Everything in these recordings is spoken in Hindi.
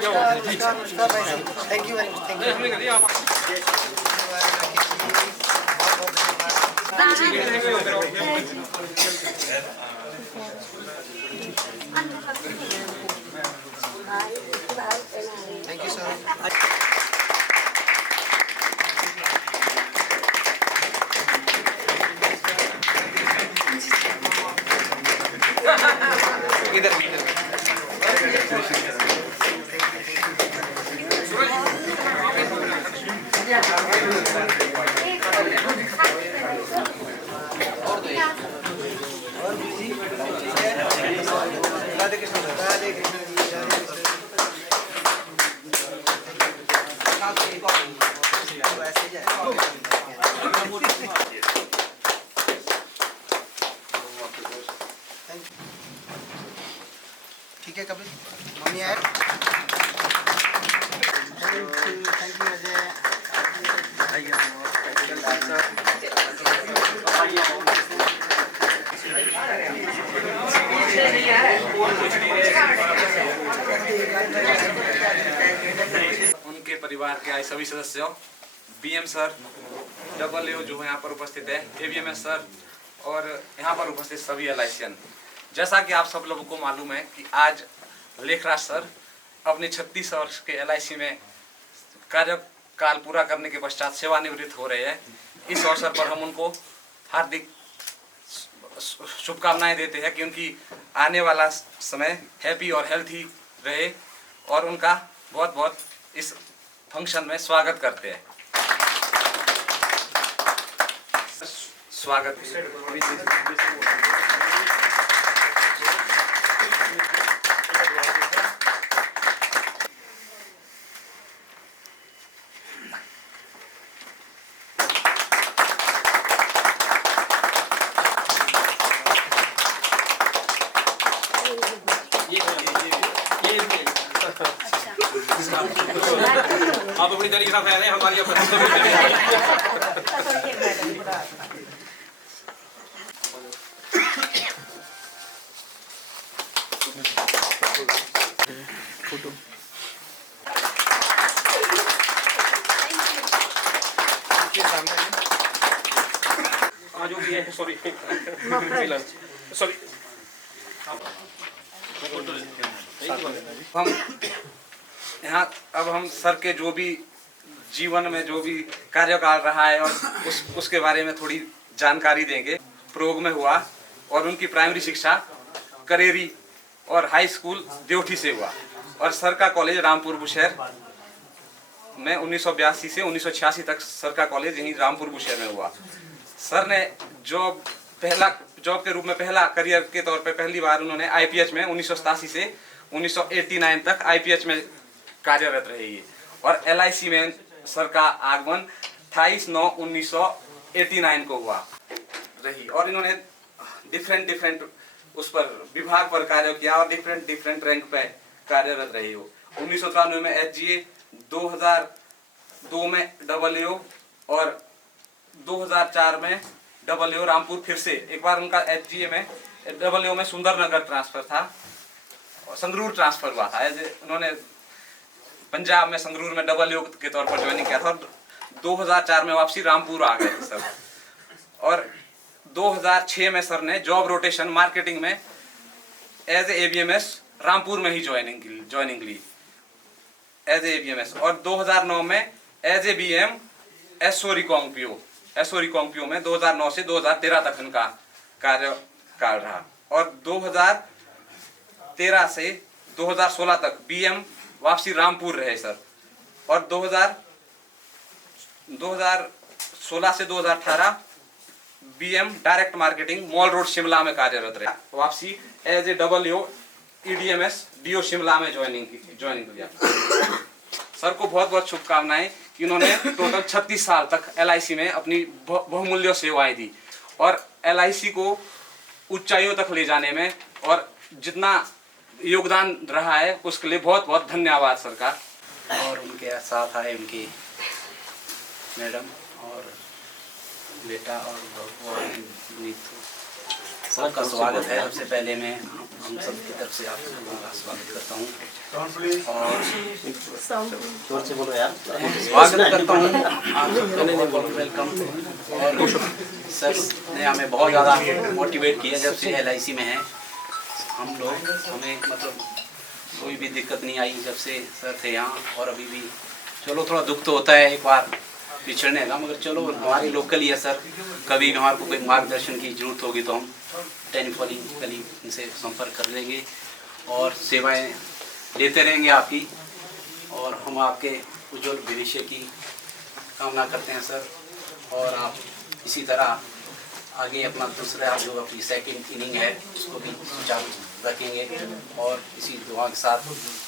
Thank you very much, thank you sir. इधर राधे कृष्ण, राधे कृष्ण। ठीक है कपिल, मम्मी आए। Thank you Ajay. उनके परिवार के आए सभी सदस्यों, बीएम सर, डबल ए जो यहाँ पर उपस्थित है, एवीएमएस सर और यहाँ पर उपस्थित सभी एलआईसीएन। जैसा कि आप सब लोगों को मालूम है कि आज लेखराज सर अपने 36 वर्ष के एलआईसी में कार्यकाल पूरा करने के पश्चात सेवानिवृत्त हो रहे हैं। इस अवसर पर हम उनको हार्दिक शुभकामनाएं देते हैं कि उनकी आने वाला समय हैप्पी और हेल्थी रहे और उनका बहुत बहुत इस फंक्शन में स्वागत करते हैं। स्वागत। आप अपनी तरीके से फैले हमारी फोटो आज भी है। सॉरी सॉरी हम यहाँ अब हम सर के जो भी जीवन में जो भी कार्यकाल रहा है और उसके बारे में थोड़ी जानकारी देंगे। प्रयोग में हुआ और उनकी प्राइमरी शिक्षा करेरी और हाई स्कूल देवठी से हुआ और सर का कॉलेज रामपुर बुशहर में 1982 से 1986 तक सर का कॉलेज यहीं रामपुर बुशहर में हुआ। सर ने जॉब के रूप में पहला करियर के तौर पे पहली बार उन्होंने आईपीएच में 1987 से 1989 तक आईपीएच में कार्यरत रहे और एलआईसी में सर का आगमन 28/9/1989 को हुआ रही और इन्होंने डिफरेंट उस पर विभाग पर कार्य किया और डिफरेंट रैंक पे कार्यरत रहे हो। 1993 में एचजीए, 2002 में डबलईओ और 2004 में डबलईओ रामपुर। फिर से एक बार उनका एचजीए में डबलईओ में सुंदरनगर ट्रांसफर था और संगरूर ट्रांसफर हुआ था। उन्होंने पंजाब में संगरूर में डबलईओ के तौर पर ज्वाइनिंग किया था और 2004 में वापसी रामपुर आ गए थे सर। और 2006 में सर ने जॉब रोटेशन मार्केटिंग में एज ए एवीएमएस रामपुर में ही ज्वाइनिंग ली एज ए एवीएमएस और 2009 में एज ए बीएम एसओ रिकॉन्गपियो में 2009 से 2013 तक इनका कार्यकाल रहा और 2013 से 2016 तक बीएम वापसी रामपुर रहे सर और 2016 से 2018 BM direct marketing mall road Shimla में कार्यरत रहे। वापसी एज ए डबलईओ ईडीएमएस डीओ शिमला में ज्वाइनिंग किया। सर को बहुत बहुत शुभकामनाएं कि उन्होंने टोटल 36 साल तक एलआईसी में अपनी बहुमूल्य सेवाएं दी और एलआईसी को ऊंचाइयों तक ले जाने में और जितना योगदान रहा है उसके लिए बहुत बहुत धन्यवाद सर का। और उनके साथ आए उनकी मैडम और बेटा और नीतू। सबका स्वागत है। सबसे पहले मैं हम सब की तरफ से आप सबका स्वागत करता हूँ और स्वागत करता हूँ आप सबको, वेलकम। और सर ने हमें बहुत ज़्यादा मोटिवेट किया जब से LIC में है हम लोग। हमें मतलब कोई भी दिक्कत नहीं आई जब से सर थे यहाँ, और अभी भी चलो थोड़ा दुख तो होता है एक बार पिछड़ने का, मगर चलो हमारे लोकल ही है सर। कभी भी हमारे को कोई मार्गदर्शन की ज़रूरत होगी तो हम टेलीफोनिकली इनसे संपर्क कर लेंगे और सेवाएं लेते रहेंगे आपकी, और हम आपके उज्जवल भविष्य की कामना करते हैं सर। और आप इसी तरह आगे अपना दूसरा जो अपनी सेकंड इनिंग है उसको भी सुचारू रखेंगे, और इसी दुआ के साथ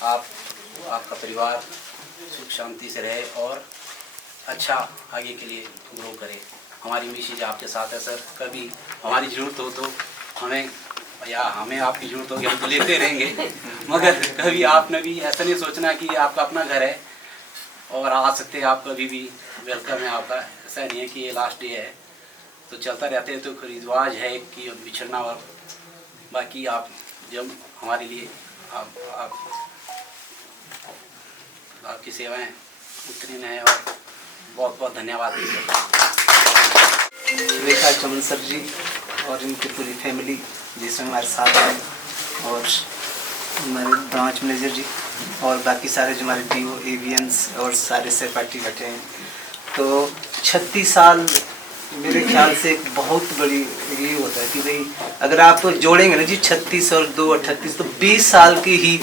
आपका परिवार सुख शांति से रहे और अच्छा आगे के लिए ग्रो करे। हमारी मैसेज आपके साथ है सर। कभी हमारी ज़रूरत हो तो हमें आपकी ज़रूरत होगी हम तो लेते रहेंगे, मगर कभी आपने भी ऐसा नहीं सोचना कि आपका अपना घर है और आ सकते हैं आप कभी भी, वेलकम है आपका। ऐसा नहीं है कि ये लास्ट डे है, तो चलता रहते हैं। तो रिवाज है कि बिछड़ना, और बाकी आप जब हमारे लिए आपकी सेवाएं उत्तीर्ण है, और बहुत बहुत धन्यवाद। रेखा चमन सर जी और इनकी पूरी फैमिली जिसमें हमारे साथ हैं, और हमारे ब्रांच मैनेजर जी और बाकी सारे जो हमारे DO AVNs और सारे सहपाठी बैठे हैं। तो 36 साल मेरे ख्याल से एक बहुत बड़ी ये होता है कि भाई अगर आप जोड़ेंगे ना जी 36 और 2 38, तो 20 साल की ही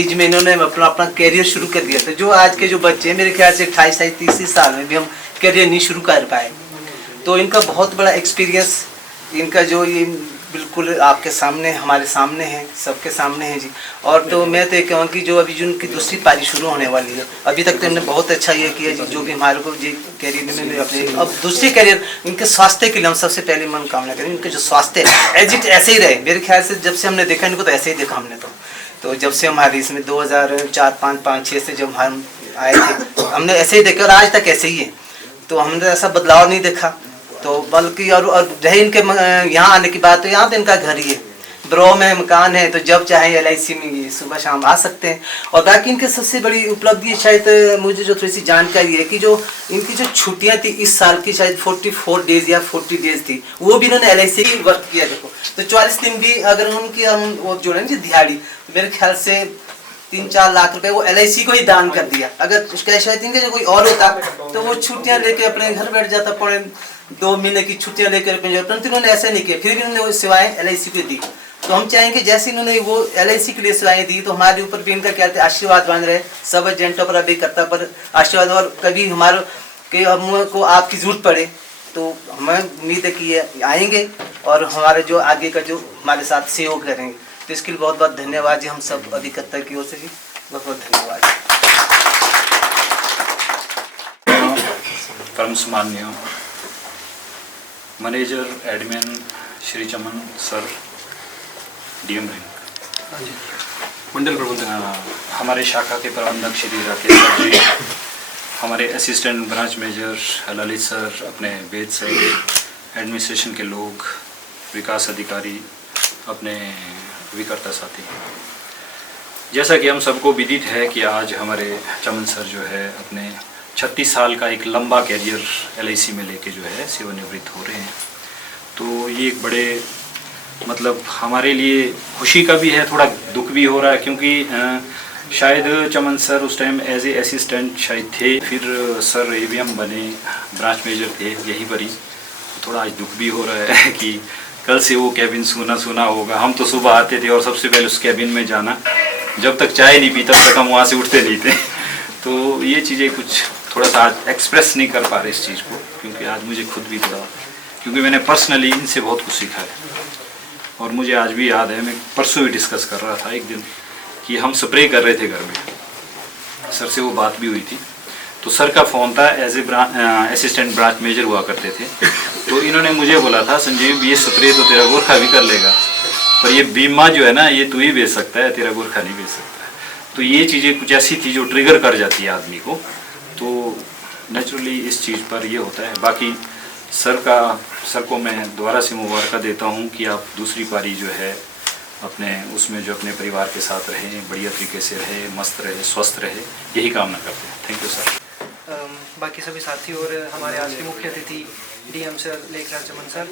एज में इन्होंने अपना करियर शुरू कर दिया था। जो आज के जो बच्चे हैं मेरे ख्याल से 28 30 साल में भी हम करियर नहीं शुरू कर पाए। तो इनका बहुत बड़ा एक्सपीरियंस, इनका जो ये बिल्कुल आपके सामने हमारे सामने है, सबके सामने है जी। और तो मैं तो ये कहूँ कि जो अभी जो उनकी दूसरी पारी शुरू होने वाली है, अभी तक तो इन्होंने बहुत अच्छा ये किया जी, जो भी हमारे को जी करियर में अपने अब दूसरे करियर इनके स्वास्थ्य के लिए हम सबसे पहले मनोकामना करें, इनके जो स्वास्थ्य एज इट ऐसे ही रहे। मेरे ख्याल से जब से हमने देखा इनको तो ऐसे ही देखा हमने तो जब से हमारे इसमें 2004 5 5 6 से जब हम आए थे हमने ऐसे ही देखा, और आज तक ऐसे ही है। तो हमने ऐसा बदलाव नहीं देखा। तो बल्कि और रहे इनके यहाँ आने की बात, तो यहाँ तो इनका घर ही है, ब्रो में मकान है, तो जब चाहे LIC में ये सुबह शाम आ सकते हैं। और बाकी इनके सबसे बड़ी उपलब्धि शायद मुझे जो थोड़ी सी जानकारी है कि जो इनकी जो छुट्टियाँ थी इस साल की शायद 44 डेज या 40 डेज थी, वो भी इन्होंने LIC ही वर्क किया। देखो तो 44 दिन भी अगर उनकी हम वो जोड़ेंगे दिहाड़ी, मेरे ख्याल से 3-4 लाख रुपए वो LIC को ही दान कर दिया। अगर उसका शायद इनका जो कोई और होता तो वो छुट्टियाँ लेके अपने घर बैठ जाता, पड़े 2 महीने की छुट्टियाँ लेकर, परंतु इन्होंने ऐसा नहीं किया, फिर भी उन्होंने वो सेवाएं LIC को दी। तो हम चाहेंगे जैसे इन्होंने वो LIC के लिए सेवाएं दी, तो हमारे ऊपर भी इनका क्या आशीर्वाद बन रहे, सब एजेंटों पर अभिकर्ता पर आशीर्वाद। और कभी हमारे के हमको आपकी जरूरत पड़े तो हमें उम्मीद है कि ये आएंगे और हमारे जो आगे का जो हमारे साथ सहयोग करेंगे। तो इसके लिए बहुत बहुत धन्यवाद जी, हम सब अभिकर्ता की ओर से जी बहुत बहुत धन्यवाद। परम सम्मान्य मैनेजर एडमिन श्री चमन सर, DM रैंक, मंडल प्रबंधक, हमारे शाखा के प्रबंधक श्री राकेश सर जी, हमारे assistant branch manager Lalit sir, अपने वेद सर, एडमिनिस्ट्रेशन के लोग, विकास अधिकारी, अपने विकर्ता साथी। जैसा कि हम सबको विदित है कि आज हमारे चमन सर जो है अपने 36 साल का एक लंबा कैरियर LIC में लेके जो है सेवानिवृत्त हो रहे हैं। तो ये एक बड़े मतलब हमारे लिए खुशी का भी है, थोड़ा दुख भी हो रहा है, क्योंकि शायद चमन सर उस टाइम एज ए असिस्टेंट शायद थे, फिर सर AVM बने, ब्रांच मैनेजर थे यहीं पर ही। तो थोड़ा आज दुख भी हो रहा है कि कल से वो कैबिन सूना होगा। हम तो सुबह आते थे और सबसे पहले उस कैबिन में जाना, जब तक चाय नहीं पीता तब तक हम वहाँ से उठते नहीं थे। तो ये चीज़ें कुछ थोड़ा सा आज एक्सप्रेस नहीं कर पा रहे इस चीज़ को, क्योंकि आज मुझे खुद भी थोड़ा, क्योंकि मैंने पर्सनली इनसे बहुत कुछ सीखा है। और मुझे आज भी याद है, मैं परसों भी डिस्कस कर रहा था एक दिन कि हम स्प्रे कर रहे थे घर में, सर से वो बात भी हुई थी। तो सर का फ़ोन था, as a assistant branch manager हुआ करते थे। तो इन्होंने मुझे बोला था, संजीव ये स्प्रे तो तेरा गोरखा भी कर लेगा, पर ये बीमा जो है ना ये तू ही बेच सकता है, तेरा गोरखा नहीं बेच सकता है। तो ये चीज़ें कुछ ऐसी थी जो ट्रिगर कर जाती है आदमी को। तो नेचुरली इस चीज़ पर ये होता है। बाकी सर को मैं दोबारा से मुबारक देता हूँ कि आप दूसरी पारी जो है अपने उसमें जो अपने परिवार के साथ रहे, बढ़िया तरीके से रहे, मस्त रहे, स्वस्थ रहे, यही कामना करते हैं। Thank you sir. बाकी सभी साथी और हमारे आज के मुख्य अतिथि डीएम सर लेखराज चमन सर,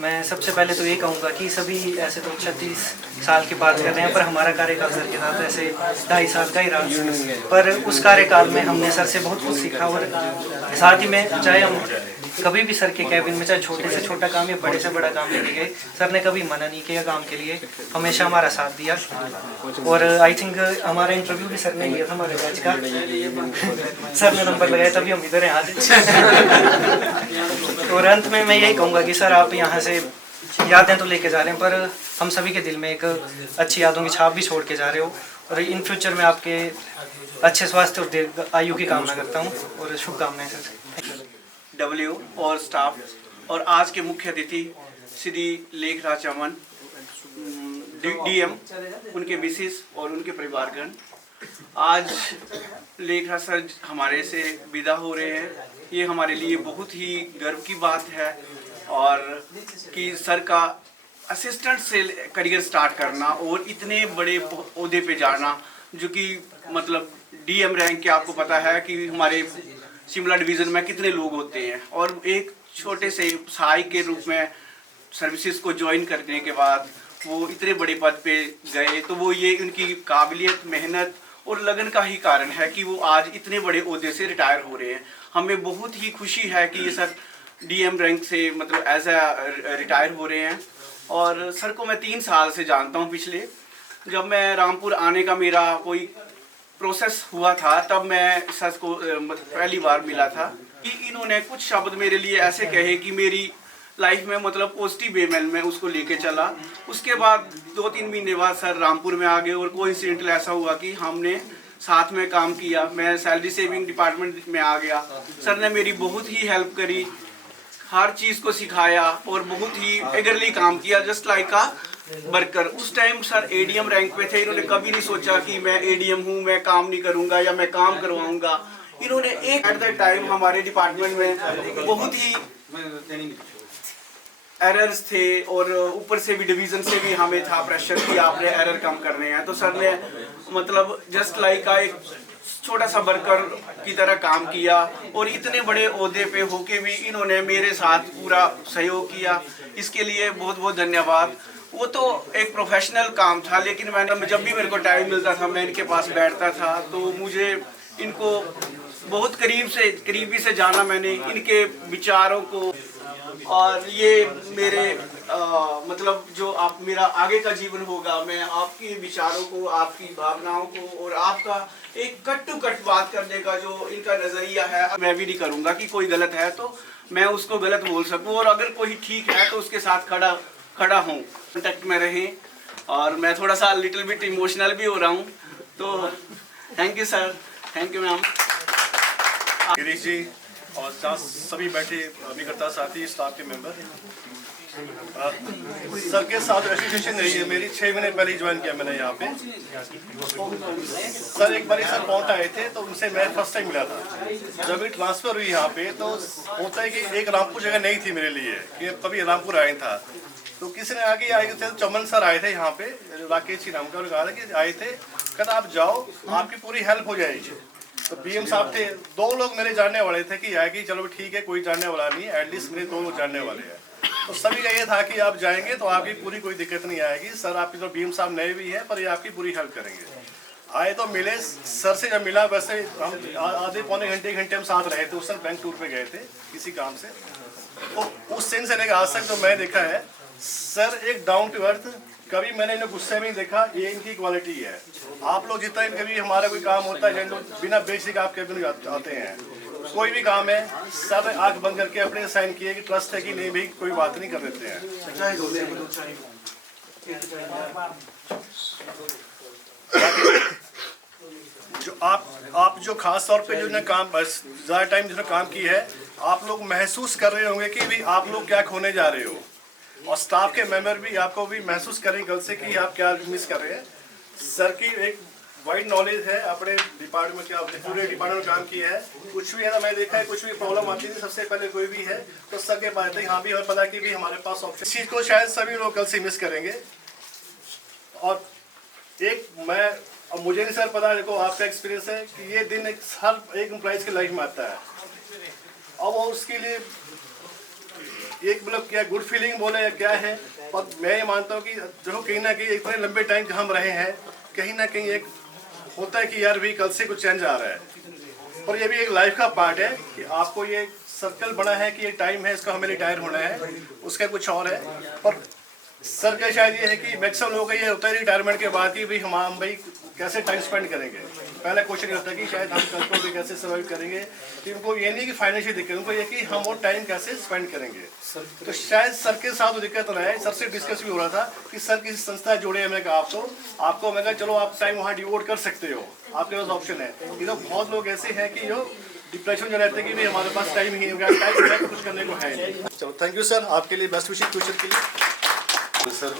मैं सबसे पहले तो ये कहूँगा कि सभी ऐसे तो 36 साल की बात कर रहे हैं, पर हमारा कार्यकाल सर के साथ ऐसे 2.5 साल का ही रहा, पर उस कार्यकाल में हमने सर से बहुत कुछ सीखा। और साथ ही में चाहे हम कभी भी सर के कैबिन में चाहे छोटे से छोटा काम या बड़े से बड़ा काम लेके गए, सर ने कभी मना नहीं किया काम के लिए, हमेशा हमारा साथ दिया। और आई थिंक हमारा इंटरव्यू भी सर ने लिया था हमारे बैच का, सर ने नंबर लगाया तभी हम इधर हैं आज। और अंत में मैं यही कहूँगा कि सर आप यहाँ से यादें तो लेके जा रहे हैं, पर हम सभी के दिल में एक अच्छी यादों की छाप भी छोड़ के जा रहे हो। और इन फ्यूचर में आपके अच्छे स्वास्थ्य और दीर्घ आयु की कामना करता हूँ और शुभकामनाएं सर। डब्ल्यू और स्टाफ और आज के मुख्य अतिथि श्री लेखराज चमन डीएम, उनके मिसिस और उनके परिवारगण, आज लेखराज सर हमारे से विदा हो रहे हैं। ये हमारे लिए बहुत ही गर्व की बात है, और कि सर का असिस्टेंट से करियर स्टार्ट करना और इतने बड़े ओहदे पे जाना, जो कि मतलब डीएम रैंक के, आपको पता है कि हमारे शिमला डिवीज़न में कितने लोग होते हैं, और एक छोटे से सहायक के रूप में सर्विसेज को ज्वाइन करने के बाद वो इतने बड़े पद पे गए, तो वो ये उनकी काबिलियत, मेहनत और लगन का ही कारण है कि वो आज इतने बड़े ओहदे से रिटायर हो रहे हैं। हमें बहुत ही खुशी है कि ये सर डीएम रैंक से मतलब एज ए रिटायर हो रहे हैं। और सर को मैं 3 साल से जानता हूँ। पिछले जब मैं रामपुर आने का मेरा कोई प्रोसेस हुआ था, तब मैं सर को पहली बार मिला था कि इन्होंने कुछ शब्द मेरे लिए ऐसे कहे कि मेरी लाइफ में मतलब पॉजिटिव वे में उसको लेके चला। उसके बाद 2-3 महीने बाद सर रामपुर में आ गए, और कोइंसिडेंटली ऐसा हुआ कि हमने साथ में काम किया। मैं सैलरी सेविंग डिपार्टमेंट में आ गया, सर ने मेरी बहुत ही हेल्प करी, हर चीज़ को सिखाया और बहुत ही एगरली काम किया, जस्ट लाइक अ वर्कर। उस टाइम सर एडीएम रैंक पे थे, इन्होंने कभी नहीं सोचा कि मैं एडीएम हूँ, मैं काम नहीं करूँगा या मैं काम करवाऊँगा। इन्होंने एक एट द टाइम हमारे डिपार्टमेंट में बहुत ही एरर्स थे, और ऊपर से भी डिवीज़न से भी हमें था प्रेशर कि आपने एरर कम करने हैं, तो सर ने मतलब जस्ट लाइक एक छोटा सा वर्कर की तरह काम किया, और इतने बड़े ओहदे पे होके भी इन्होंने मेरे साथ पूरा सहयोग किया। इसके लिए बहुत बहुत धन्यवाद। वो तो एक प्रोफेशनल काम था, लेकिन मैंने जब भी मेरे को टाइम मिलता था मैं इनके पास बैठता था, तो मुझे इनको बहुत करीबी से जाना मैंने, इनके विचारों को। और ये मेरे मतलब जो आप मेरा आगे का जीवन होगा, मैं आपके विचारों को, आपकी भावनाओं को, और आपका एक कट टू कट बात करने का जो इनका नज़रिया है, मैं भी नहीं करूँगा कि कोई गलत है तो मैं उसको गलत बोल सकूँ, और अगर कोई ठीक है तो उसके साथ खड़ा हूँ, कॉन्टेक्ट में रहें। और मैं थोड़ा सा लिटिल बिट इमोशनल भी हो रहा हूँ, तो thank you sir, thank you ma'am. Girish ji और सभी बैठे अभिकर्ता साथी, स्टाफ के मेंबर, सर के साथ एसोसिएशन रही है मेरी। 6 महीने पहले ज्वाइन किया मैंने यहाँ पे। सर एक बार सर पहुँच आए थे, तो उनसे मैं फर्स्ट टाइम मिला था। जब भी ट्रांसफ़र हुई यहाँ पे, तो होता है कि एक रामपुर जगह नहीं थी मेरे लिए कि कभी रामपुर आया था, तो किसी ने आगे आए थे, चमन सर आए थे यहाँ पे, राकेश जी नाम का, कहा था कि आए थे, कहता आप जाओ, आपकी पूरी हेल्प हो जाएगी। तो बीएम साहब थे, 2 लोग मेरे जानने वाले थे कि आएगी, चलो ठीक है, कोई जानने वाला नहीं, एटलीस्ट मेरे 2 लोग जानने वाले हैं। तो सभी का ये था कि आप जाएंगे तो आपकी पूरी कोई दिक्कत नहीं आएगी। सर आपकी तो बीएम साहब नए भी हैं, पर ये आपकी पूरी हेल्प करेंगे। आए तो मिले, सर से जब मिला, वैसे हम आधे पौने घंटे हम साथ रहे थे। उस समय बैंक टूर पे गए थे किसी काम से, तो उस दिन से लेकर आज तक जो मैं देखा है, सर एक डाउन टू अर्थ, कभी मैंने इन्हें गुस्से में नहीं देखा। ये इनकी क्वालिटी है। आप लोग जितना कभी हमारा कोई काम होता है, जो बिना बेसिक आप कैबिन आते हैं, कोई भी काम है, सब आंख बंद करके अपने साइन किए कि ट्रस्ट है कि नहीं, भी कोई बात नहीं कर देते हैं। जो आप जो खास तौर पे जो काम ज़्यादा टाइम जिसने काम की है, आप लोग महसूस कर रहे होंगे कि भी आप लोग क्या खोने जा रहे हो, और स्टाफ के मेंबर भी आपको भी महसूस करें कल से कि आप क्या मिस कर रहे हैं। सर की एक वाइड नॉलेज है अपने डिपार्टमेंट का, अपने पूरे डिपार्टमेंट में काम किया है। कुछ भी है ना, मैं देखा है कुछ भी प्रॉब्लम आती थी सबसे पहले कोई भी है तो सर के पास यहाँ भी और पता कि भी हमारे पास ऑप्शन। इस चीज़ को शायद सभी लोग कल से मिस करेंगे। और एक मैं, अब मुझे नहीं सर पता, देखो आपका एक्सपीरियंस है कि ये दिन हर एक एम्प्लॉइज की लाइफ में आता है। अब उसके लिए एक मतलब क्या गुड फीलिंग बोले या क्या है, और मैं ये मानता हूँ कि जो कहीं ना कहीं इतने लंबे टाइम हम रहे हैं, कहीं ना कहीं एक होता है कि यार भी कल से कुछ चेंज आ रहा है। और ये भी एक लाइफ का पार्ट है कि आपको ये सर्कल बना है कि ये टाइम है, इसका हमें रिटायर होना है, उसका कुछ और है। और सर का शायद ये है कि मैक्सिमम लोगों का ये होता है रिटायरमेंट के बाद कि भाई हम भाई कैसे टाइम स्पेंड करेंगे। पहला क्वेश्चन ये होता है कि शायद हम कल को भी कैसे सर्वाइव करेंगे। तो उनको ये नहीं कि फाइनेंशियल दिक्कत, उनको ये कि हम वो टाइम कैसे स्पेंड करेंगे। तो शायद सर के साथ वो दिक्कत ना है। सर से डिस्कस भी हो रहा था कि सर किसी संस्था जुड़े हैं, मैंने कहा आपको मैं कहा चलो आप टाइम वहाँ डिवोट कर सकते हो, आपके पास ऑप्शन है। ये तो बहुत लोग ऐसे हैं कि जो डिप्रेशन जो रहते हैं कि भाई हमारे पास टाइम ही नहीं, टाइम कुछ करने को है नहीं। चलो थैंक यू सर, आपके लिए बेस्ट विशेष फ्यूचर के लिए। सर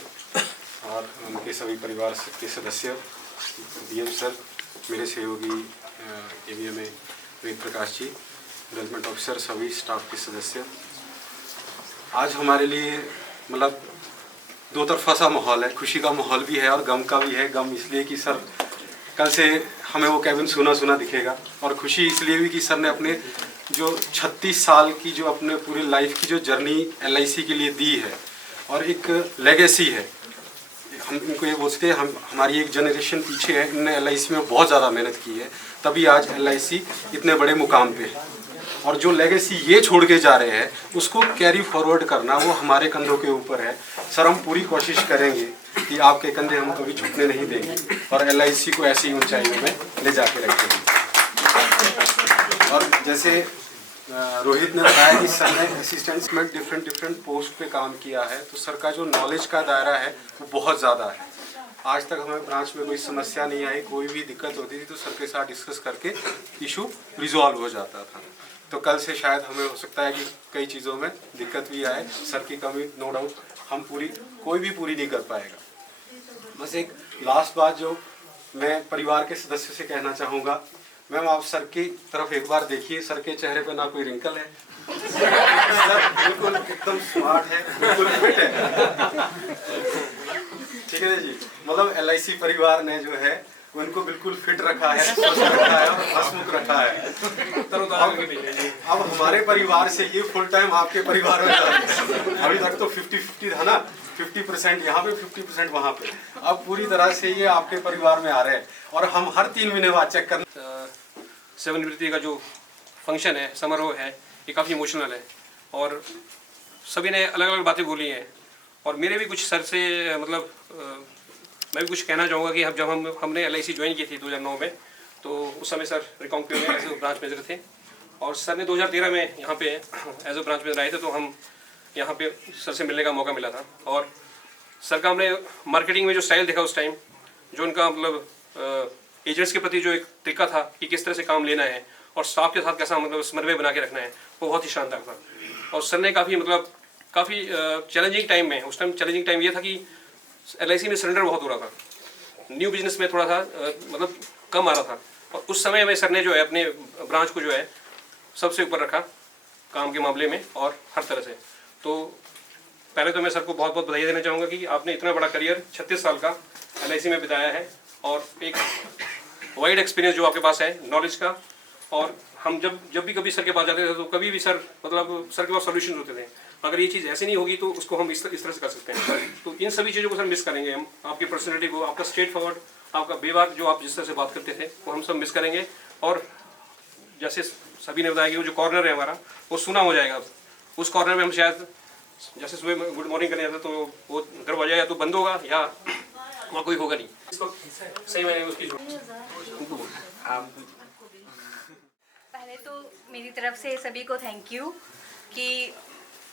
और उनके सभी परिवार के सदस्य, डीएम सर, मेरे सहयोगी AVM Ved Prakash ji, development officer, सभी स्टाफ के सदस्य, आज हमारे लिए मतलब दो तरफा सा माहौल है। खुशी का माहौल भी है और गम का भी है। गम इसलिए कि सर कल से हमें वो कैबिन सुना सुना दिखेगा, और खुशी इसलिए भी कि सर ने अपने जो 36 साल की जो अपने पूरी लाइफ की जो जर्नी एलआईसी के लिए दी है और एक लेगेसी है। हम इनको ये बोलते हैं, हमारी एक जनरेशन पीछे है, इनने एलआईसी में बहुत ज़्यादा मेहनत की है, तभी आज एलआईसी इतने बड़े मुकाम पे है। और जो लेगेसी ये छोड़ के जा रहे हैं उसको कैरी फॉरवर्ड करना वो हमारे कंधों के ऊपर है। सर हम पूरी कोशिश करेंगे कि आपके कंधे हम कभी झुकने नहीं देंगे और एलआईसी को ऐसी ऊंचाइयों में ले जाके रखेंगे। और जैसे रोहित ने बताया कि सर ने असिस्टेंट में डिफरेंट पोस्ट पे काम किया है, तो सर का जो नॉलेज का दायरा है वो बहुत ज़्यादा है। आज तक हमें ब्रांच में कोई समस्या नहीं आई, कोई भी दिक्कत होती थी तो सर के साथ डिस्कस करके इशू रिजॉल्व हो जाता था। तो कल से शायद हमें हो सकता है कि कई चीज़ों में दिक्कत भी आए। सर की कमी नो डाउट हम कोई भी पूरी नहीं कर पाएगा। बस एक लास्ट बात जो मैं परिवार के सदस्य से कहना चाहूँगा, मैम आप सर की तरफ एक बार देखिए, सर के चेहरे पे ना कोई रिंकल है, सर बिल्कुल एकदम स्मार्ट है, बिल्कुल फिट है। ठीक है जी, मतलब एलआईसी परिवार ने जो है उनको बिल्कुल फिट रखा है, स्वस्थ रखा है और हंसमुख रखा है। अब हमारे परिवार से ये फुल टाइम आपके परिवार में अभी तक तो 50-50 था ना, 50% यहाँ पे 50% वहाँ पे, अब पूरी तरह से ये आपके परिवार में आ रहे हैं। और हम हर 3 महीने बाद चेक करना। सेवानिवृत्ति का जो फंक्शन है, समारोह है, ये काफ़ी इमोशनल है और सभी ने अलग अलग बातें बोली हैं। और मेरे भी कुछ सर से मतलब मैं भी कुछ कहना चाहूँगा कि जब हमने एलआईसी ज्वाइन की थी 2009 में, तो उस समय सर रिकांगपिओ में एज ए ब्रांच मैनेजर थे और सर ने 2013 में यहाँ पे एज ए ब्रांच मैनेजर आए थे, तो हम यहाँ पे सर से मिलने का मौका मिला था। और सर का हमने मार्केटिंग में जो स्टाइल देखा उस टाइम, जो उनका मतलब एजेंट्स के प्रति जो एक तरीका था कि किस तरह से काम लेना है और स्टाफ के साथ कैसा मतलब समन्वय बना के रखना है, वो बहुत ही शानदार था। और सर ने काफ़ी चैलेंजिंग टाइम में, उस टाइम चैलेंजिंग टाइम ये था कि एलआईसी में सरेंडर बहुत हो रहा था, न्यू बिजनेस में थोड़ा सा मतलब कम आ रहा था। और उस समय में सर ने जो है अपने ब्रांच को जो है सबसे ऊपर रखा काम के मामले में और हर तरह से। तो पहले तो मैं सर को बहुत बहुत बधाई देना चाहूँगा कि आपने इतना बड़ा करियर 36 साल का एलआईसी में बिताया है और एक वाइड एक्सपीरियंस जो आपके पास है नॉलेज का। और हम जब भी कभी सर के पास जाते थे तो कभी भी सर मतलब सर के पास सॉल्यूशन होते थे। अगर ये चीज़ ऐसी नहीं होगी तो उसको हम इस तरह से कर सकते हैं। तो इन सभी चीज़ों को सर मिस करेंगे हम, आपकी पर्सनैलिटी को, आपका स्ट्रेट फॉरवर्ड, आपका बेबाक जो आप जिस तरह से बात करते थे वो हम सब मिस करेंगे। और जैसे सभी ने बताया कि वो जो कॉर्नर है हमारा वो सुना हो जाएगा। उस कॉर्नर में हम शायद जैसे सुबह गुड मॉर्निंग करने जाते तो वो दरवाजा या तो बंद होगा या वहाँ कोई होगा नहीं। इस वक्त सही मैंने उसकी पहले तो मेरी तरफ से सभी को थैंक यू कि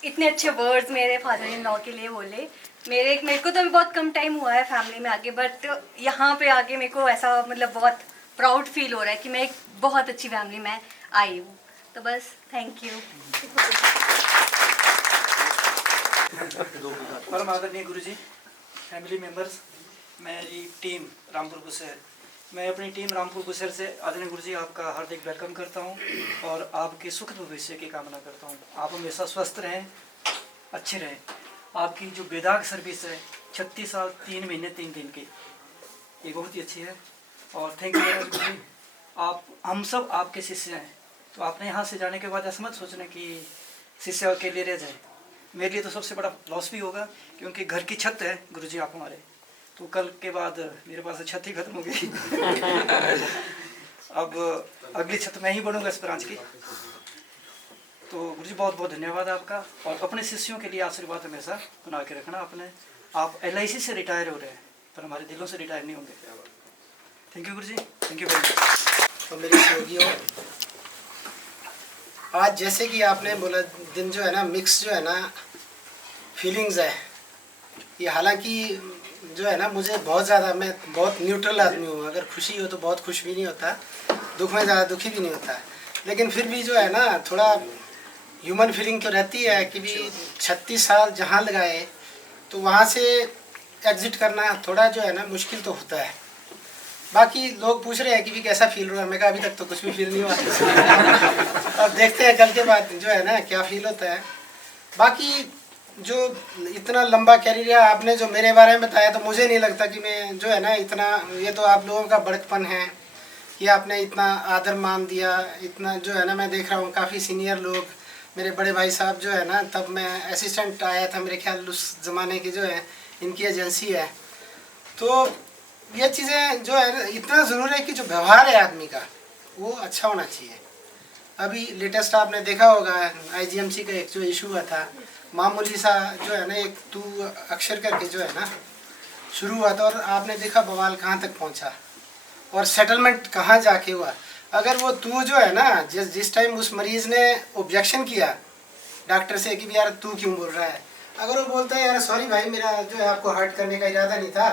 इतने अच्छे वर्ड्स मेरे फादर इन लॉ के लिए बोले। मेरे को तो बहुत कम टाइम हुआ है फैमिली में आके, बट यहाँ पे आके मेरे को ऐसा मतलब बहुत प्राउड फील हो रहा है कि मैं एक बहुत अच्छी फैमिली में आई हूँ। तो बस थैंक यू। परम आदरणीय गुरुजी, फैमिली मेंबर्स, मेरी टीम रामपुर से मैं अपनी टीम रामपुर बुसर से आदरणीय गुरु जी आपका हार्दिक वेलकम करता हूं और आपके सुखद भविष्य की कामना करता हूं। आप हमेशा स्वस्थ रहें, अच्छे रहें। आपकी जो बेदाग सर्विस है 36 साल 3 महीने 3 दिन की, ये बहुत ही अच्छी है और थैंक यू वेरी मच गुरु जी। आप हम सब आपके शिष्य हैं, तो आपने यहाँ से जाने के बाद ऐसा मत सोचना कि शिष्य अकेले रह जाए। मेरे लिए तो सबसे बड़ा लॉस भी होगा, क्योंकि घर की छत है गुरु जी आप हमारे, तो कल के बाद मेरे पास छत ही खत्म हो गई। अब अगली छत मैं ही बनूंगा इस ब्रांच की। तो गुरु जी बहुत बहुत धन्यवाद आपका, और अपने शिष्यों के लिए आशीर्वाद हमेशा बना के रखना। आप LIC से रिटायर हो रहे हैं, पर हमारे दिलों से रिटायर नहीं होंगे। Thank you Guru ji, thank you very much. तो मेरे सहयोगियों, आज जैसे कि आपने बोला, दिन जो है ना मिक्स जो है ना फीलिंग्स है ये। हालांकि जो है ना मुझे बहुत ज़्यादा, मैं बहुत न्यूट्रल आदमी हूँ। अगर खुशी हो तो बहुत खुश भी नहीं होता, दुख में ज़्यादा दुखी भी नहीं होता, लेकिन फिर भी जो है ना थोड़ा ह्यूमन फीलिंग तो रहती है कि भी 36 साल जहाँ लगाए तो वहाँ से एग्ज़िट करना थोड़ा जो है ना मुश्किल तो होता है। बाकी लोग पूछ रहे हैं कि भी कैसा फील हो रहा है, मैं कहा अभी तक तो कुछ भी फील नहीं हुआ। अब देखते हैं कल के बाद जो है ना क्या फील होता है। बाकी जो इतना लंबा कैरियर है, आपने जो मेरे बारे में बताया, तो मुझे नहीं लगता कि मैं जो है ना इतना, ये तो आप लोगों का बड़कपन है कि आपने इतना आदर मान दिया। इतना जो है ना मैं देख रहा हूँ काफ़ी सीनियर लोग, मेरे बड़े भाई साहब जो है ना, तब मैं असिस्टेंट आया था मेरे ख्याल उस ज़माने की जो है इनकी एजेंसी है। तो ये चीज़ें जो है इतना ज़रूरी है कि जो व्यवहार है आदमी का वो अच्छा होना चाहिए। अभी लेटेस्ट आपने देखा होगा IGMC का एक जो इशू हुआ था, मामूली सा जो है ना एक 2 अक्षर करके जो है ना शुरू हुआ था, और आपने देखा बवाल कहाँ तक पहुँचा और सेटलमेंट कहाँ जाके हुआ। अगर वो तू जो है ना जिस टाइम उस मरीज़ ने ऑब्जेक्शन किया डॉक्टर से कि यार तू क्यों बोल रहा है, अगर वो बोलता है यार सॉरी भाई मेरा जो है आपको हर्ट करने का इरादा नहीं था,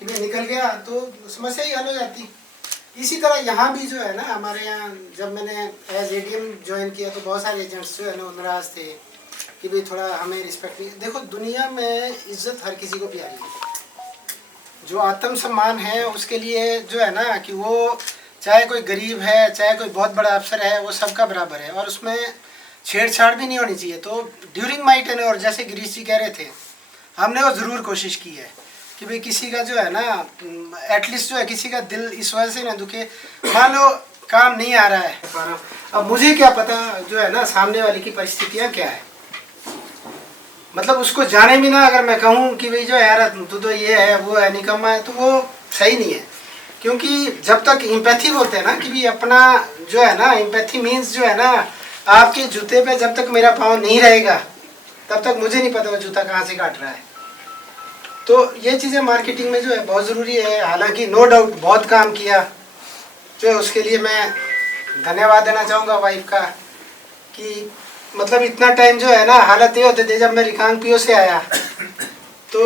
कि मैं निकल गया, तो समस्या ही हल हो जाती। इसी तरह यहाँ भी जो है ना हमारे यहाँ जब मैंने एज ADM ज्वाइन किया तो बहुत सारे एजेंट्स जो है ना नाराज़ थे कि भाई थोड़ा हमें रिस्पेक्ट नहीं। देखो दुनिया में इज्जत हर किसी को प्यारी है, जो आत्म सम्मान है उसके लिए जो है ना कि वो चाहे कोई गरीब है चाहे कोई बहुत बड़ा अफसर है, वो सबका बराबर है और उसमें छेड़छाड़ भी नहीं होनी चाहिए। तो ड्यूरिंग माई टेन्योर, जैसे गिरीश जी कह रहे थे, हमने वो ज़रूर कोशिश की है कि भाई किसी का जो है ना एटलीस्ट जो है किसी का दिल इस वजह से ना दुखे, मान लो काम नहीं आ रहा है, अब मुझे क्या पता जो है ना सामने वाले की परिस्थितियाँ क्या है। मतलब उसको जाने भी ना अगर मैं कहूँ कि भाई जो है यार तू तो ये है वो है निकम्मा है, तो वो सही नहीं है। क्योंकि जब तक एम्पैथी बोलते हैं ना कि भी अपना जो है ना एम्पैथी मीन्स जो है ना आपके जूते पे जब तक मेरा पाँव नहीं रहेगा तब तक मुझे नहीं पता वो जूता कहाँ से काट रहा है। तो ये चीज़ें मार्केटिंग में जो है बहुत ज़रूरी है। हालांकि नो डाउट बहुत काम किया, जो है उसके लिए मैं धन्यवाद देना चाहूँगा वाइफ का, कि मतलब इतना टाइम जो है ना हालत ये होते थे जब मैं रिकांग PO से आया तो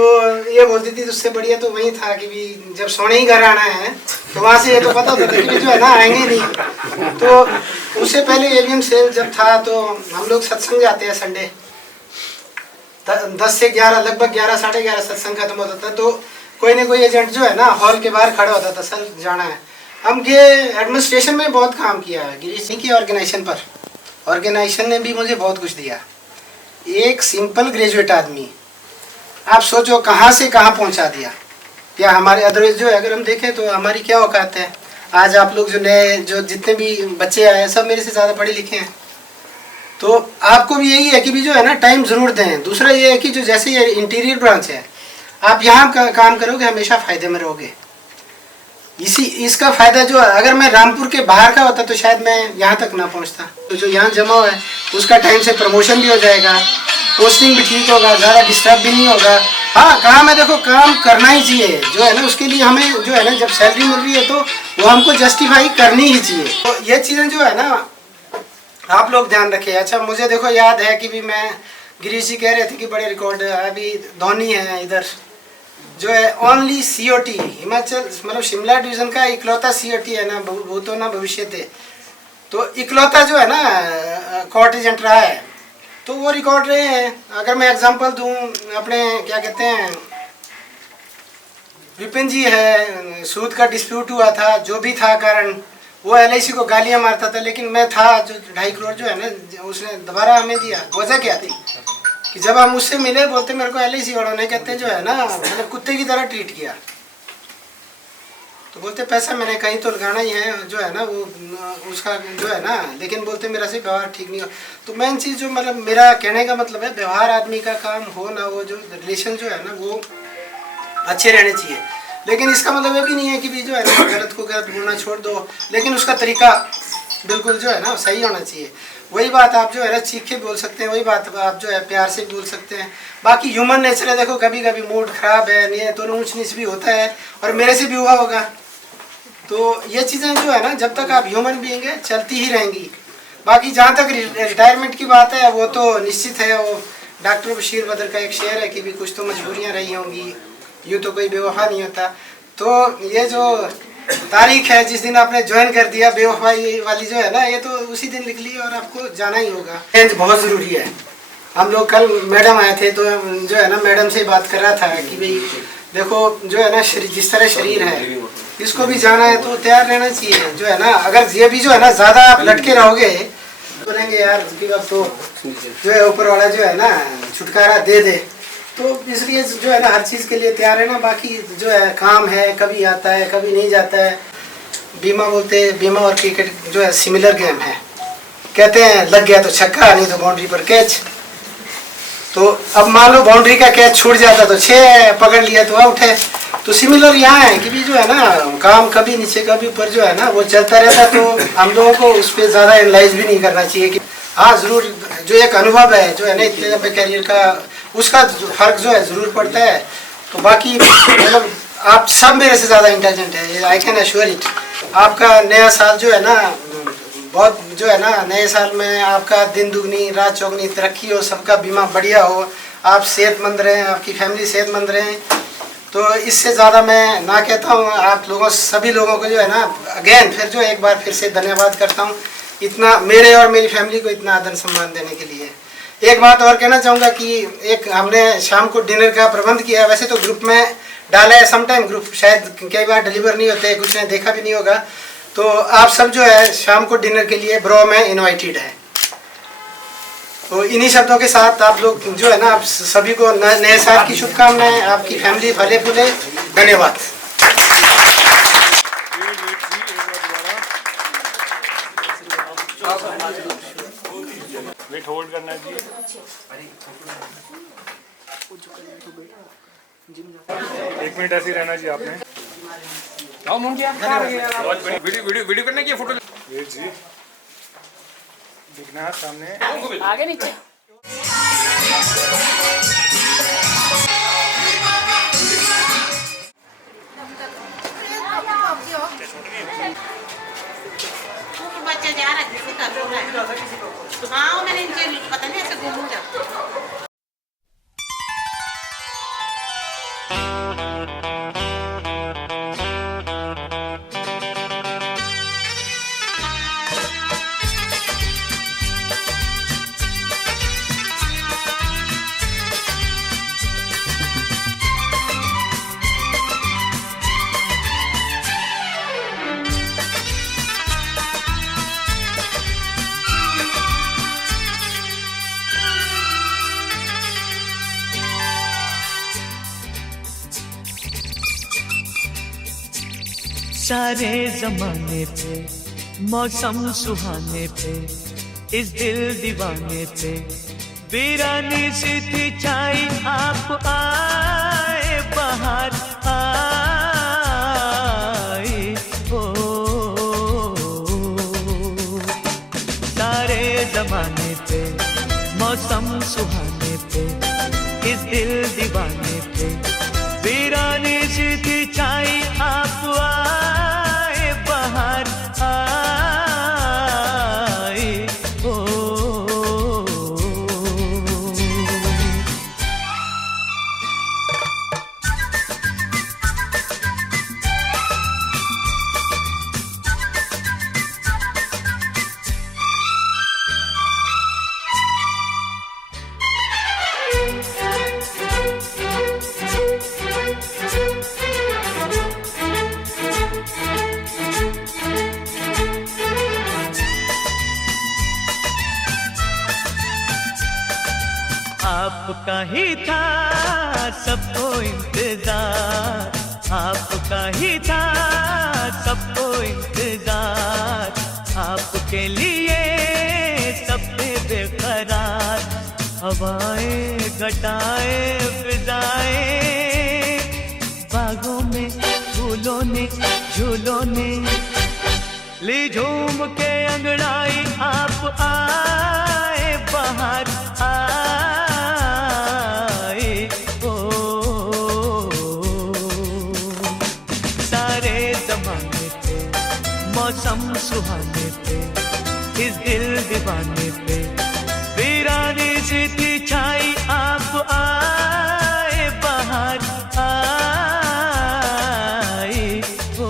ये बोलती थी उससे बढ़िया तो वही था कि भी जब सोने ही घर आना है, तो वहाँ से ये तो पता होता था कि जो है ना आएंगे नहीं। तो उससे पहले ABM सेल जब था तो हम लोग सत्संग जाते हैं संडे, 10 से 11 लगभग 11 साढ़े 11 सत्संग खत्म होता था, तो कोई ना कोई एजेंट जो है ना हॉल के बाहर खड़ा होता था, सर जाना है। हम ये एडमिनिस्ट्रेशन में बहुत काम किया है गिरीश सिंह की ऑर्गेनाइजेशन पर, ऑर्गेनाइजेशन ने भी मुझे बहुत कुछ दिया। एक सिंपल ग्रेजुएट आदमी आप सोचो कहाँ से कहाँ पहुँचा दिया। या हमारे अदरवाइज जो है अगर हम देखें तो हमारी क्या औकात है। आज आप लोग जो नए जो जितने भी बच्चे आए हैं सब मेरे से ज़्यादा पढ़े लिखे हैं, तो आपको भी यही है कि भी जो है ना टाइम ज़रूर दें। दूसरा ये है कि जो जैसे ये इंटीरियर ब्रांच है, आप यहाँ काम करोगे हमेशा फ़ायदे में रहोगे। इसका फ़ायदा जो अगर मैं रामपुर के बाहर का होता तो शायद मैं यहाँ तक ना पहुँचता। तो जो यहाँ जमा हुआ है उसका टाइम से प्रमोशन भी हो जाएगा, पोस्टिंग भी ठीक होगा, ज़्यादा डिस्टर्ब भी नहीं होगा। हाँ काम है, देखो काम करना ही चाहिए जो है ना, उसके लिए हमें जो है ना जब सैलरी मिल रही है तो वो हमको जस्टिफाई करनी ही चाहिए। तो ये चीज़ें जो है ना आप लोग ध्यान रखें। अच्छा मुझे देखो याद है कि भी मैं गिरीश जी कह रहे थे कि बड़े रिकॉर्ड अभी धोनी है इधर जो है ओनली COT हिमाचल मतलब शिमला डिवीज़न का इकलौता COT है ना, वो तो ना भविष्य थे, तो इकलौता जो है ना कोर्ट एजेंट रहा है, तो वो रिकॉर्ड रहे हैं। अगर मैं एग्जांपल दूं अपने क्या कहते हैं विपिन जी है, सूद का डिस्प्यूट हुआ था, जो भी था कारण, वो LIC को गालियां मारता था, लेकिन मैं था जो 2.5 करोड़ जो है ना उसने दोबारा हमें दिया। वजह क्या थी कि जब हम उससे मिले बोलते मेरे को LIC वालों ने कहते जो है ना मतलब कुत्ते की तरह ट्रीट किया। तो बोलते पैसा मैंने कहीं तो लगाना ही है जो है ना वो उसका जो है ना, लेकिन बोलते मेरा से व्यवहार ठीक नहीं हो। तो मेन चीज़ जो मतलब मेरा कहने का मतलब है व्यवहार आदमी का काम हो ना, वो जो रिलेशन जो है ना वो अच्छे रहने चाहिए। लेकिन इसका मतलब ये भी नहीं है कि भी जो है ना गलत को गलत बोलना छोड़ दो, लेकिन उसका तरीका बिल्कुल जो है ना सही होना चाहिए। वही बात आप जो है ना चीख के बोल सकते हैं, वही बात आप जो है प्यार से बोल सकते हैं। बाकी ह्यूमन नेचर है, देखो कभी कभी मूड खराब है, नहीं है तो ऊंच नीच भी होता है, और मेरे से भी हुआ होगा। तो ये चीज़ें जो है ना जब तक आप ह्यूमन बीइंग है चलती ही रहेंगी। बाकी जहाँ तक रिटायरमेंट की बात है वो तो निश्चित है, वो डॉक्टर बशीर बदर का एक शेर है कि भी कुछ तो मजबूरियाँ रही होंगी, यूँ तो कोई बेवफा नहीं होता। तो ये जो तारीख है जिस दिन आपने ज्वाइन कर दिया बेवफाई वाली जो है ना, ये तो उसी दिन निकली और आपको जाना ही होगा। चेंज बहुत ज़रूरी है। हम लोग कल मैडम आए थे तो जो है ना मैडम से बात कर रहा था कि भाई देखो जो है ना जिस तरह शरीर है इसको भी जाना है तो तैयार रहना चाहिए जो है ना। अगर ये भी जो है ना ज़्यादा आप लटके रहोगे बोलेंगे यार तो जो है ऊपर वाला जो है ना छुटकारा दे दे। तो इसलिए जो है ना हर चीज़ के लिए तैयार है ना। बाकी जो है काम है, कभी आता है कभी नहीं जाता है। बीमा बोलते हैं, बीमा और क्रिकेट जो है सिमिलर गेम है। कहते हैं लग गया तो छक्का, नहीं तो बाउंड्री पर कैच। तो अब मान लो बाउंड्री का कैच छूट जाता तो 6, पकड़ लिया तो आउट है। तो सिमिलर यहाँ है कि भी जो है ना काम कभी नीचे कभी ऊपर जो है ना वो चलता रहता। तो हम लोगों को उस पर ज़्यादा एनालाइज भी नहीं करना चाहिए कि हाँ ज़रूर जो एक अनुभव है जो है ना इतने लंबे करियर का, उसका फर्क जो है ज़रूर पड़ता है। तो बाकी मतलब आप सब मेरे से ज़्यादा इंटेलिजेंट है, आई कैन अश्योर इट। आपका नया साल जो है ना बहुत जो है ना नए साल में आपका दिन दुगनी रात चौगनी तरक्की हो, सबका बीमा बढ़िया हो, आप सेहतमंद रहें, आपकी फैमिली सेहतमंद रहें। तो इससे ज़्यादा मैं ना कहता हूँ। आप लोगों सभी लोगों को जो है ना अगेन फिर जो एक बार फिर से धन्यवाद करता हूँ इतना मेरे और मेरी फैमिली को इतना आदर सम्मान देने के लिए। एक बात और कहना चाहूँगा कि एक हमने शाम को डिनर का प्रबंध किया। वैसे तो ग्रुप में डाला है, समटाइम ग्रुप शायद कई बार डिलीवर नहीं होते, कुछ ने देखा भी नहीं होगा। तो आप सब जो है शाम को डिनर के लिए ब्रो में इनवाइटेड है। तो इन्हीं शब्दों के साथ आप लोग जो है ना आप सभी को नए साल की शुभकामनाएं, आपकी फैमिली फले फूले। धन्यवाद। वेट होल्ड करना जी। एक मिनट ऐसे ही रहना जी आपने। वीडियो करने की फोटो वेट जी, दिखना है सामने आगे नीचे। बच्चा जा रहा है किसी का रो रहा है। हाँ मैंने इनके पता नहीं ऐसे घूम जा। सारे जमाने पे मौसम सुहाने पे इस दिल दीवाने पे वीरानी सी थी छाई आप आए बाहर आए हो। सारे जमाने पे मौसम सुहाने पे इस दिल दीवाने पे वीरानी सी थी छाई आप आए बाहर आए हो। आपका ही था सबको इंतजार, आपका ही था सबको इंतजार, आपके लिए सब पे बेकरार, हवाएं घटाएं फिजाएं, बागों में फूलों ने झूलों ने ली झूम के अंगड़ाई, आप आए बाहर आए ओ, सारे जमाने पे मौसम सुहाने पे, इस दिल दीवाने पे वीरानी सी थी छाई, आप आए बाहर आए ओ।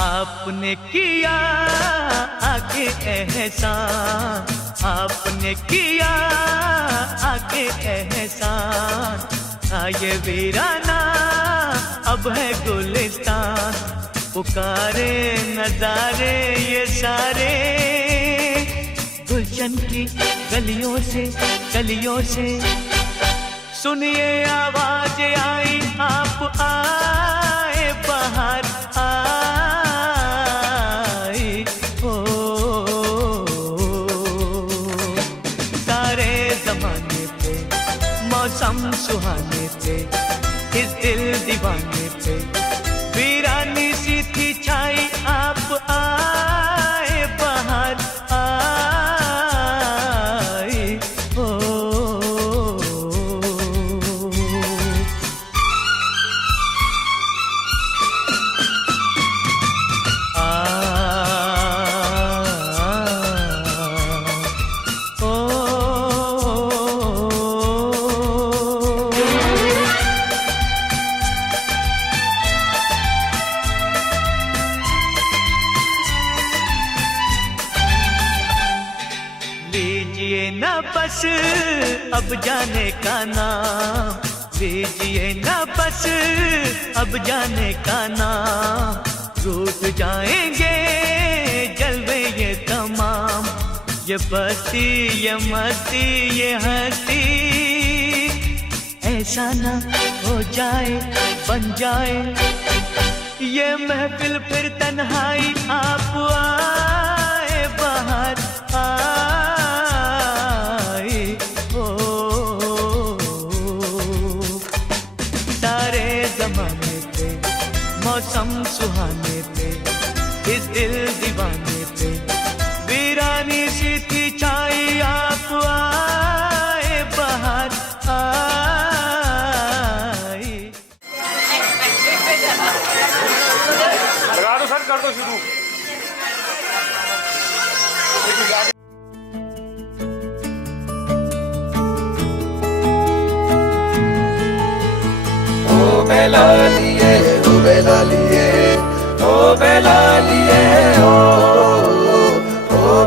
आपने किया आगे एहसान, आपने किया आगे एहसान, ये वीराना अब है गुलिस्तान, पुकारे नजारे ये सारे गुलशन की गलियों से सुनिए आवाज आई, आप आए बाहर मौसम सुहाने पे, इस दिल दीवाने पे वीरानी सी थी छाई, आप आए बाहर आए ओ। बस अब जाने का नाम, लीजिए ना बस अब जाने का नाम, रूठ जाएंगे जलवे ये तमाम, ये बस्ती ये मस्ती ये हंसी, ऐसा ना हो जाए बन जाए ये महफिल फिर तन्हाई, आप आए बाहर आए ओ, सारे जमाने पे मौसम सुहाने पे, इस दिल दीवाने पे वीरानी सी थी छाई, आप आए बाहर आए। लगा दो सर, कर दो शुरू। बेला लिए ओ बेला लिए ओ बेला लिए ओ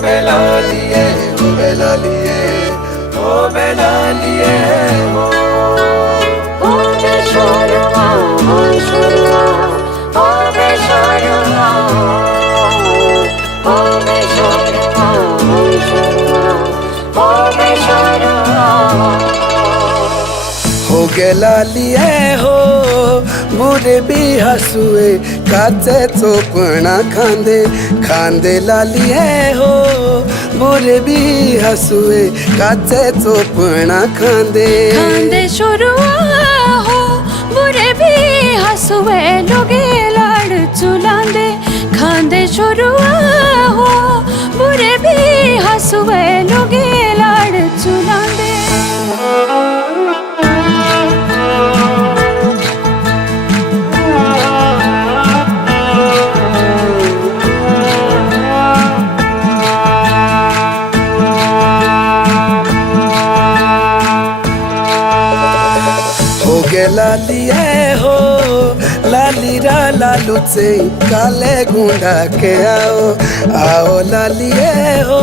बेला लिए ओ बेला लिए ओ बेला लिए ओ बेशोरमा ओ शोरमा ओ बेशोरमा ओ बेशोरमा ओ शोरमा ओ बेशोरमा हो गेला लिए हो बुरे भी हसुए काचे चोपणा खांदे खांदे लाली है हो बुरे भी हसुए काचे चोपणा खांदे खांदे शुरुआ हो बुरे भी हसुए लोगे लाड़ चुलांदे खांदे शुरुआ हो बुरे भी हसुए लोगे लाड़ चुलांदे गेला लिया लालू से काले गुंडा के आओ आओ लालिए हो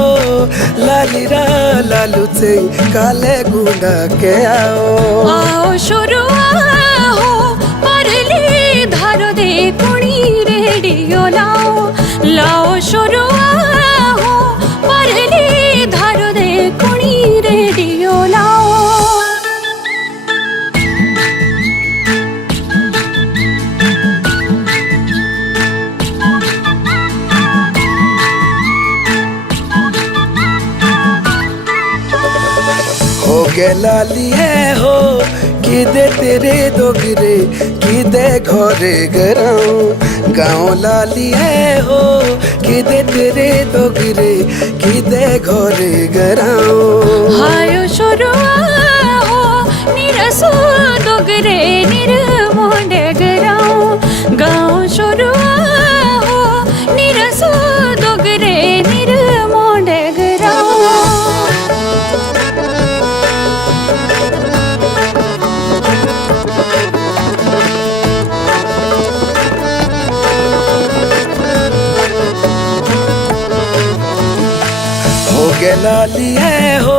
लाली रा लालू से काले गुंडा के आओ शुरू हो परली धारो दे कुणी रेडियो लाओ लाओ शुरू हो परली धारो दे कुणी रेडियो लाओ हो गे लालिए हो कि दे तेरे दोगरे कि दे घरे गराऊं गाँव लालिए हो कि दे तेरे दोगरे कि दे घरे गराऊं हायो शुरू हो निरसो दोगरे निर मोंडे गराऊं गाँव शुरू हो निरसो दोगरे निर मोंडे गराऊं हो गे लालिए हो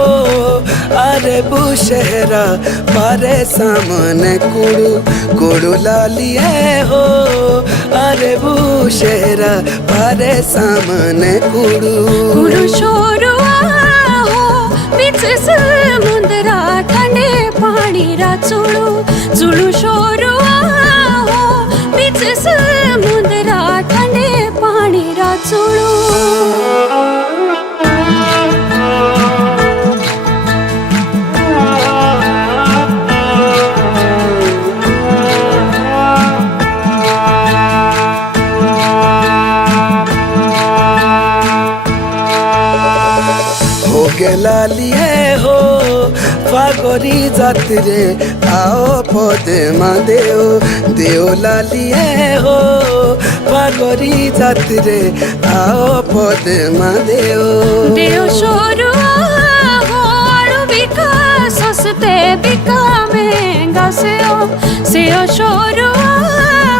अरे बुशहरा मारे सामने कुड़ू कुड़ू लालिए हो अरे बुशहरा मारे सामने कुड़ू कुड़ू शोरू हो बीच समुद्रा ठंडे पानी रा चुड़ू चुड़ू शोरू हो बीच समुद्रा ठंडे पानी रा चुड़ू हो गे लालिए हो फागोरी जात्रे आओ पदे मा देओ देओ लालिए हो फागोरी जात्रे आओ पदे मा देओ देओ शोरू हो अड़ू बिका सस्ते बिका महंगा सेओ शोरू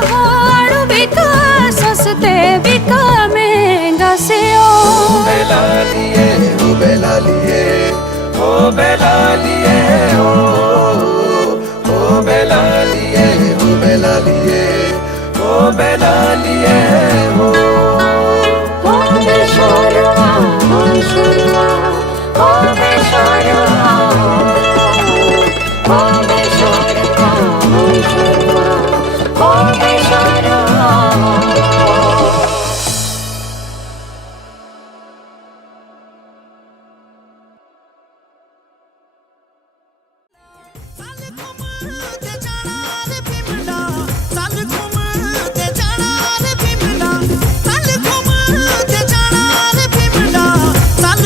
हो अड़ू बिका सस्ते बिका महंगा सेओ बेला लिए हो बेला लिए हो बेला लिए हो बेला लिए हो बेला लिए हो बेला लिए हो बेशोरुआ बेशोरुआ ओ बेशोरुआ ओ बेशोरुआ बेशोरुआ ओ बेशोरुआ ਚੱਲ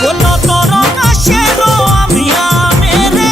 बोलो तो रोका शेरो अमिया मेरे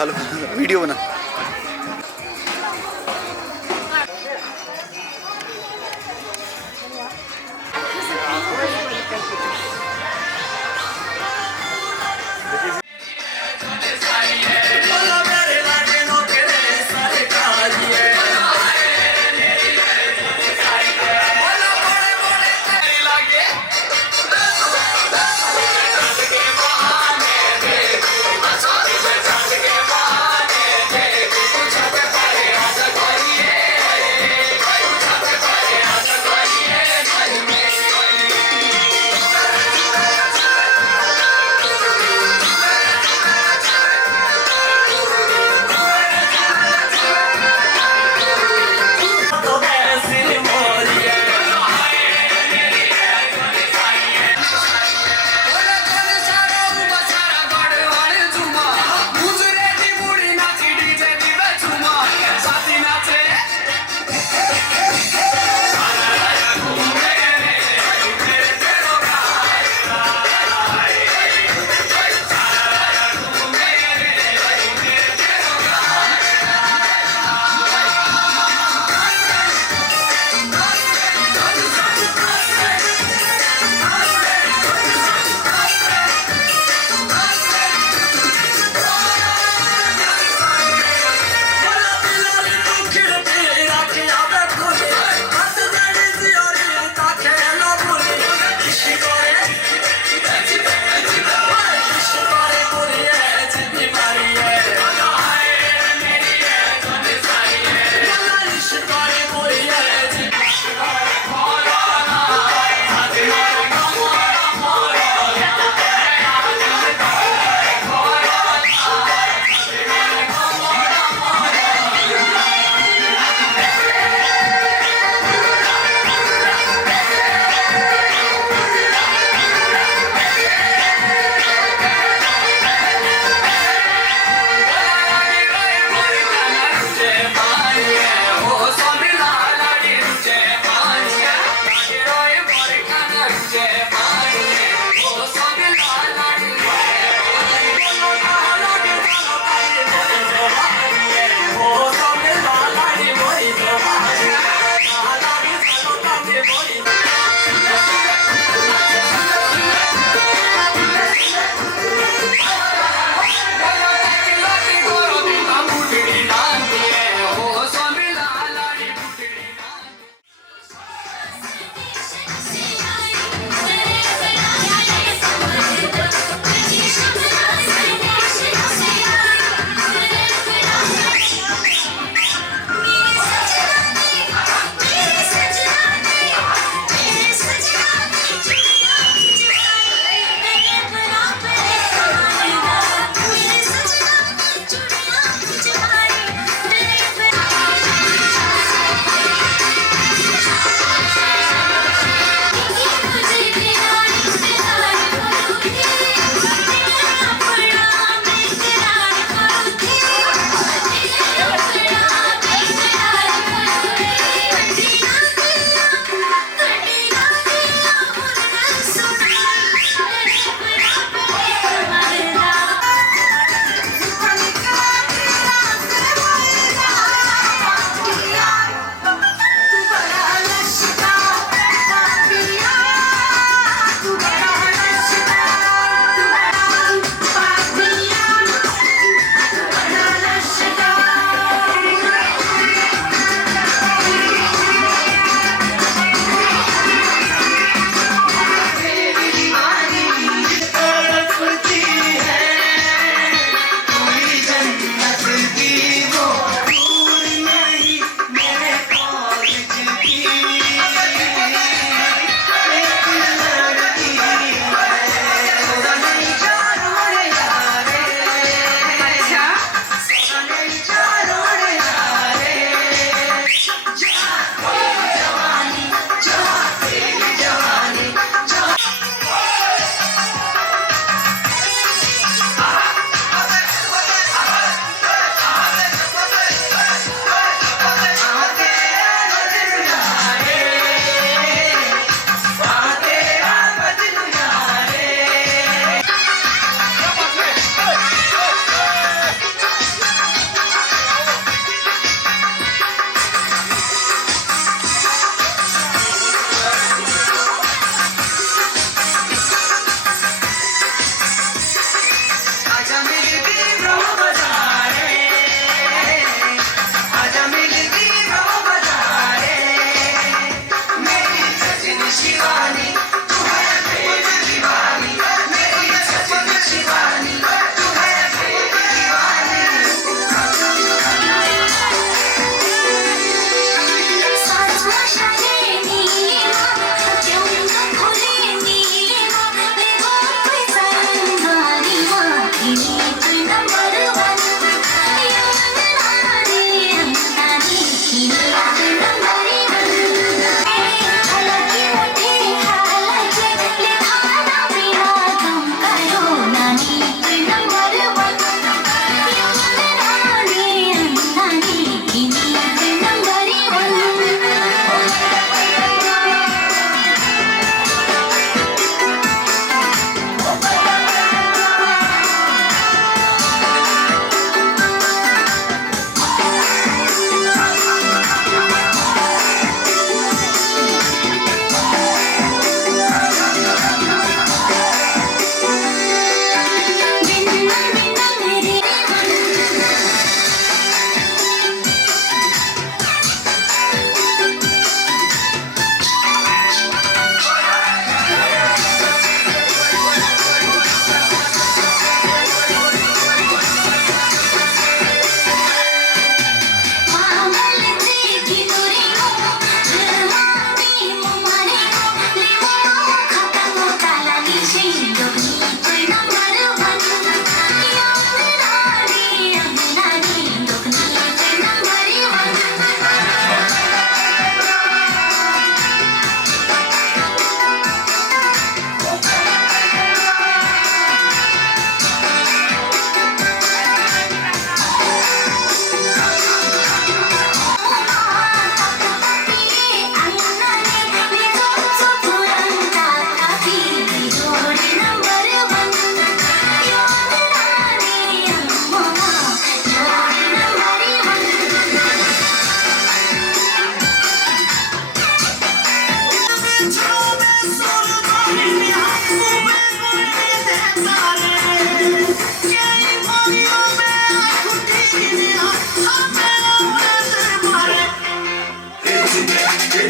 चलो वीडियो बना।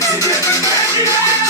Ready,